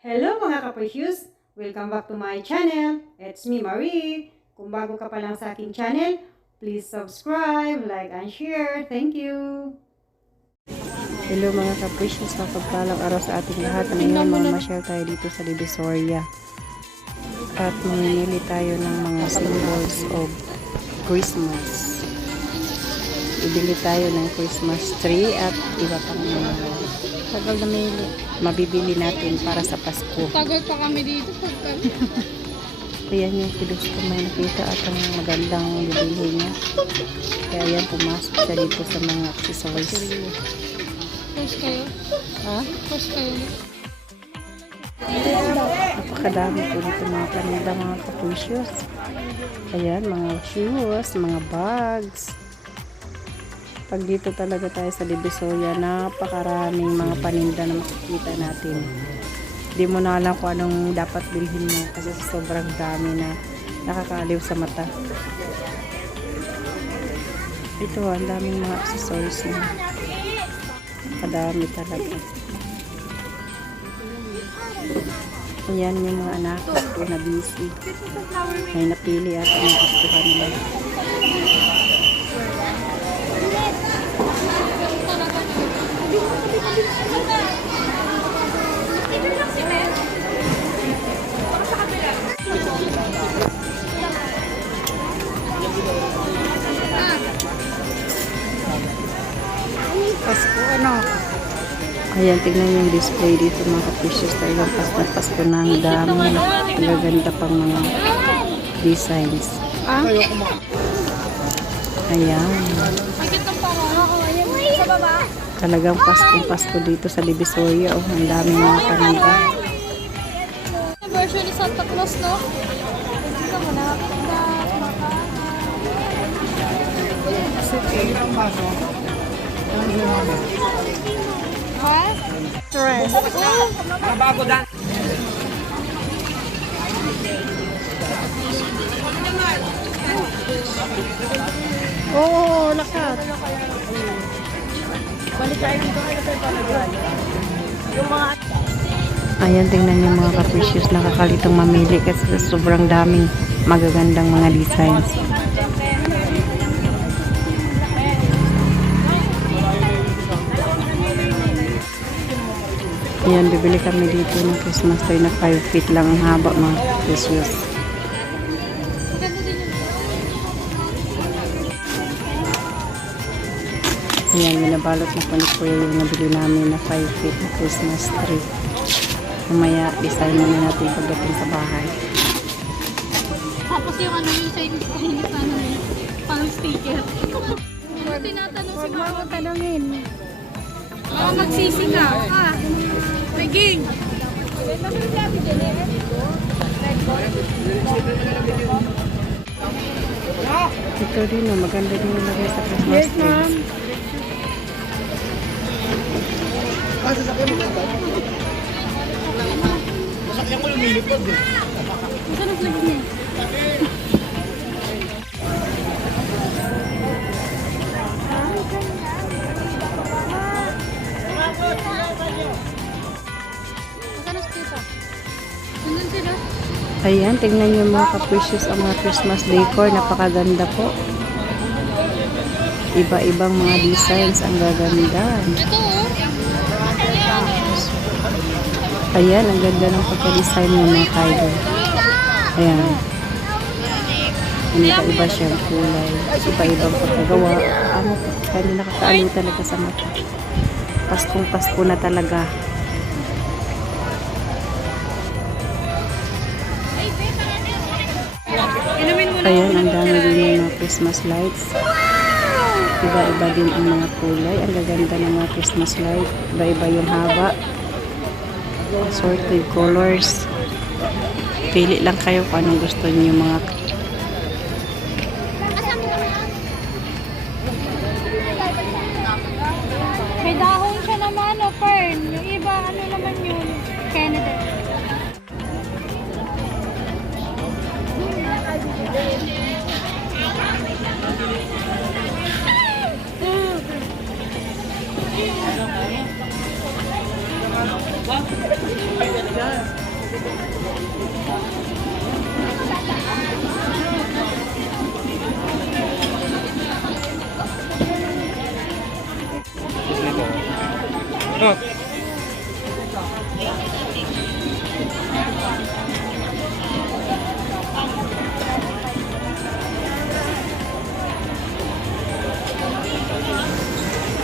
Hello mga kaprecious! Welcome back to my channel. It's me, Marie. Kung bago ka pa lang sa aking channel, please subscribe, like, and share. Thank you! Hello mga kaprecious, mapagpalang araw sa ating lahat. Ngayon, mamasyal tayo dito sa Divisoria. At mamimili tayo ng mga symbols of Christmas. Ibili tayo ng Christmas tree at iba pang mga tagal na. Mabibili natin para sa Pasko. Tagal pa kami dito. Ayan yung kilos ko may nakita at ang magandang bibili niya. Kaya ayan, pumasok siya dito sa mga accessories. Post kayo. Ha? Post kayo. Napakadami po dito mga paninda mga kapusyos. Ayan, mga shoes, mga bags. Pag dito talaga tayo sa Divisoria, napakaraming mga paninda na makikita natin. Hindi mo na alam kung anong dapat bilhin mo kasi sobrang dami na nakakaliw sa mata. Ito, ang daming mga accessories na. Kadami talaga. Ayan yung mga anak ko na busy. May napili at ang gustuhan nila. Pasko, ano? Ayan, tignan yung display dito mga kaprecious. Talagang Pasko, Pasko na ang dami. Magaganda pang mga designs. Ah? Ayan. Bakit ang parang? Sa baba. Talagang Pasko, Pasko dito sa Divisoria. Oh, ang dami mga paninda. Version ni Santa Claus, no? Mo, oh, lakat. Ayan, tingnan niyo mga capricious. Nakakalitong mamili kasi sobrang daming magagandang mga designs. Ayan, bibili kami dito ng Christmas tree na 5 feet lang ang haba mga capricious. Ayan, binabalot na po ni Kuya yung nabili namin na 5 feet na Christmas tree. Mamaya, design na natin pagdating sa bahay. Tapos yung ano yung Chinese Chinese ano yun. Pang sticker. Tinatanong si Mama. tanongin. Mama magsisi ka. Ha? Naging. Ito din, maganda din yung lagay sa Christmas tree. Saan naglagay niya? Saan na si Tita? Nandun sila? Ayan, tingnan niyo mga capricious ang mga Christmas decor. Napakaganda po. Iba-ibang mga designs. Ang gaganda. Ito Ayan, ang ganda ng pagka-design ng mga kaidol. Ayan. Iba-iba siyang kulay. Iba-ibang pagkagawa. Ano, kaya nakakaano talaga sa mata. Paskong Pasko na talaga. Ayan, ang dami din yung mga Christmas lights. Iba-iba din ang mga kulay. Ang gaganda ng mga Christmas light. Iba-iba yung haba. Assorted colors. Pili lang kayo kung anong gusto niyo mga Oh.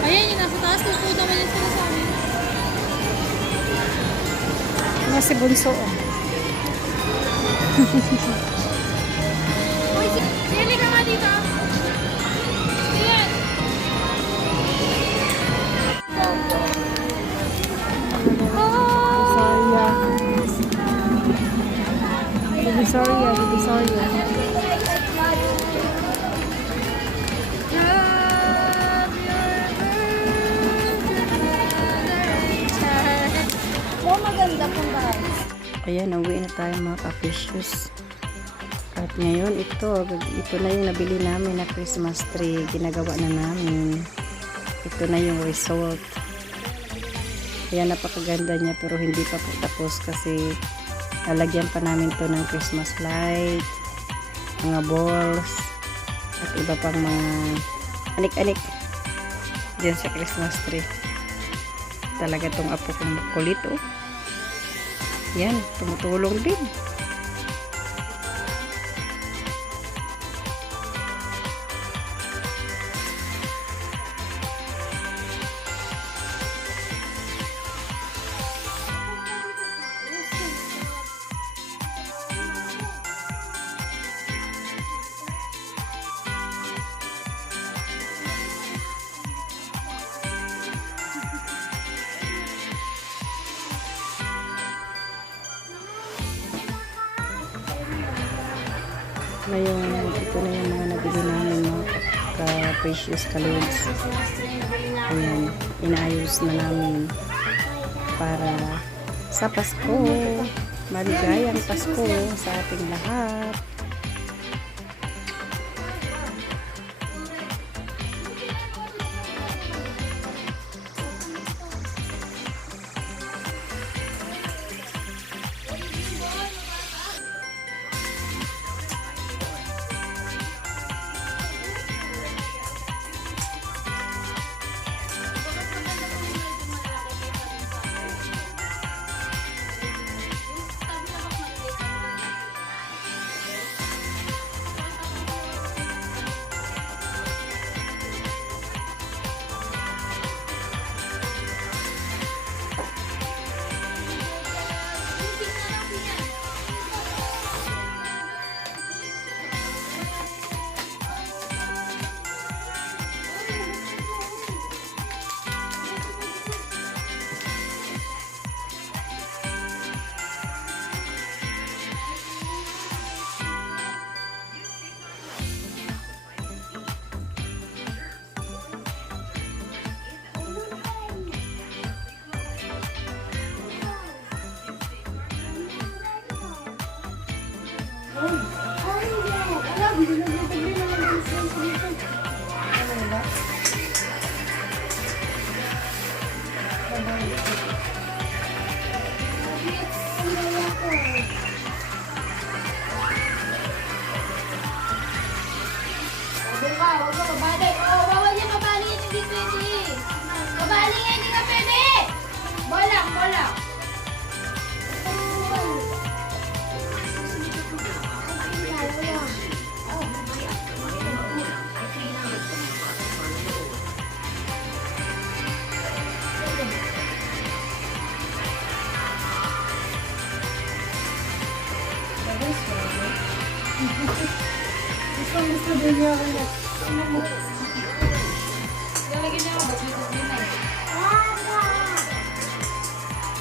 Ayan, yung nasa taas. Tupo naman yung sinasabi. Nga si Bunso. oh. Uy, si- Sili ka nga dito. Ayan. Divisoria. Divisoria, Divisoria. Ayan, uwi na tayo mga kapishus. At ngayon, ito, ito na yung nabili namin na Christmas tree. Ginagawa na namin. Ito na yung result. Ayan, napakaganda niya pero hindi pa po tapos kasi lalagyan pa namin to ng Christmas light, mga balls, at iba pang mga anik-anik dyan sa Christmas tree. Talaga tong apo kong kulit, oh. Yan, tumutulong din. Na yung ito na yung mga nabili namin mga ka-precious ka-loads. Ayan, inaayos na namin para sa Pasko. Maligayang Pasko sa ating lahat. Buka,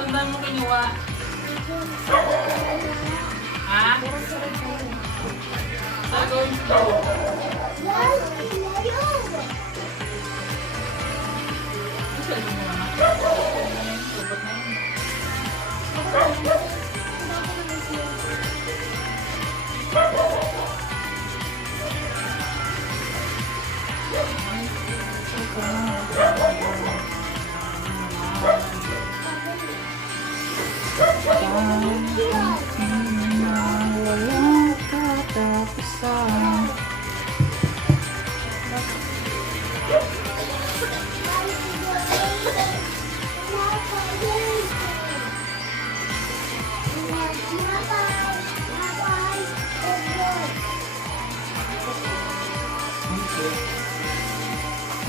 ang dami mo kinuha? Ha? Saan mo to? Naman?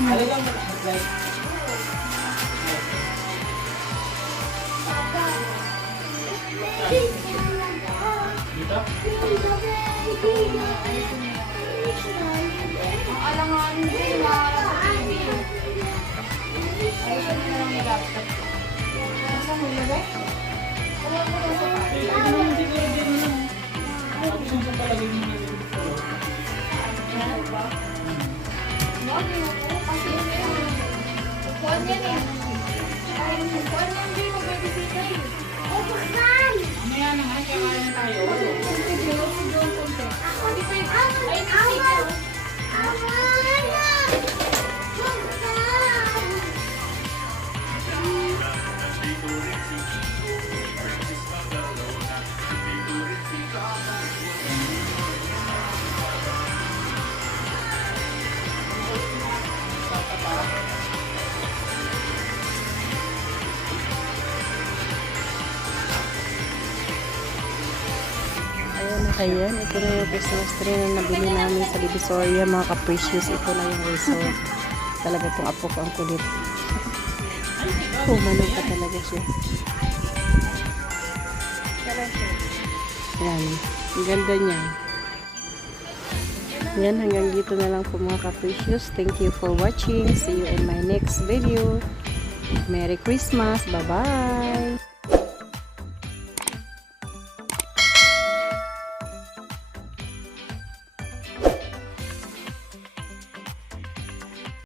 Ano lang mo like? Dito? Ang alanganin din. Ayusin mo na lang yung laptop. Nasa mo ilagay? Wala ko na sa Eh, ano naman hindi ko rin ano? Yung sa palagay mo na dito. Ayan, ito na yung Christmas tree na nabili namin sa Divisoria, mga ka-precious. Ito na yung result. Talaga itong apo ko ang kulit. Pumanong pa talaga siya. Yan. Ang ganda niya. Yan, hanggang dito na lang po mga ka-precious. Thank you for watching. See you in my next video. Merry Christmas. Bye-bye.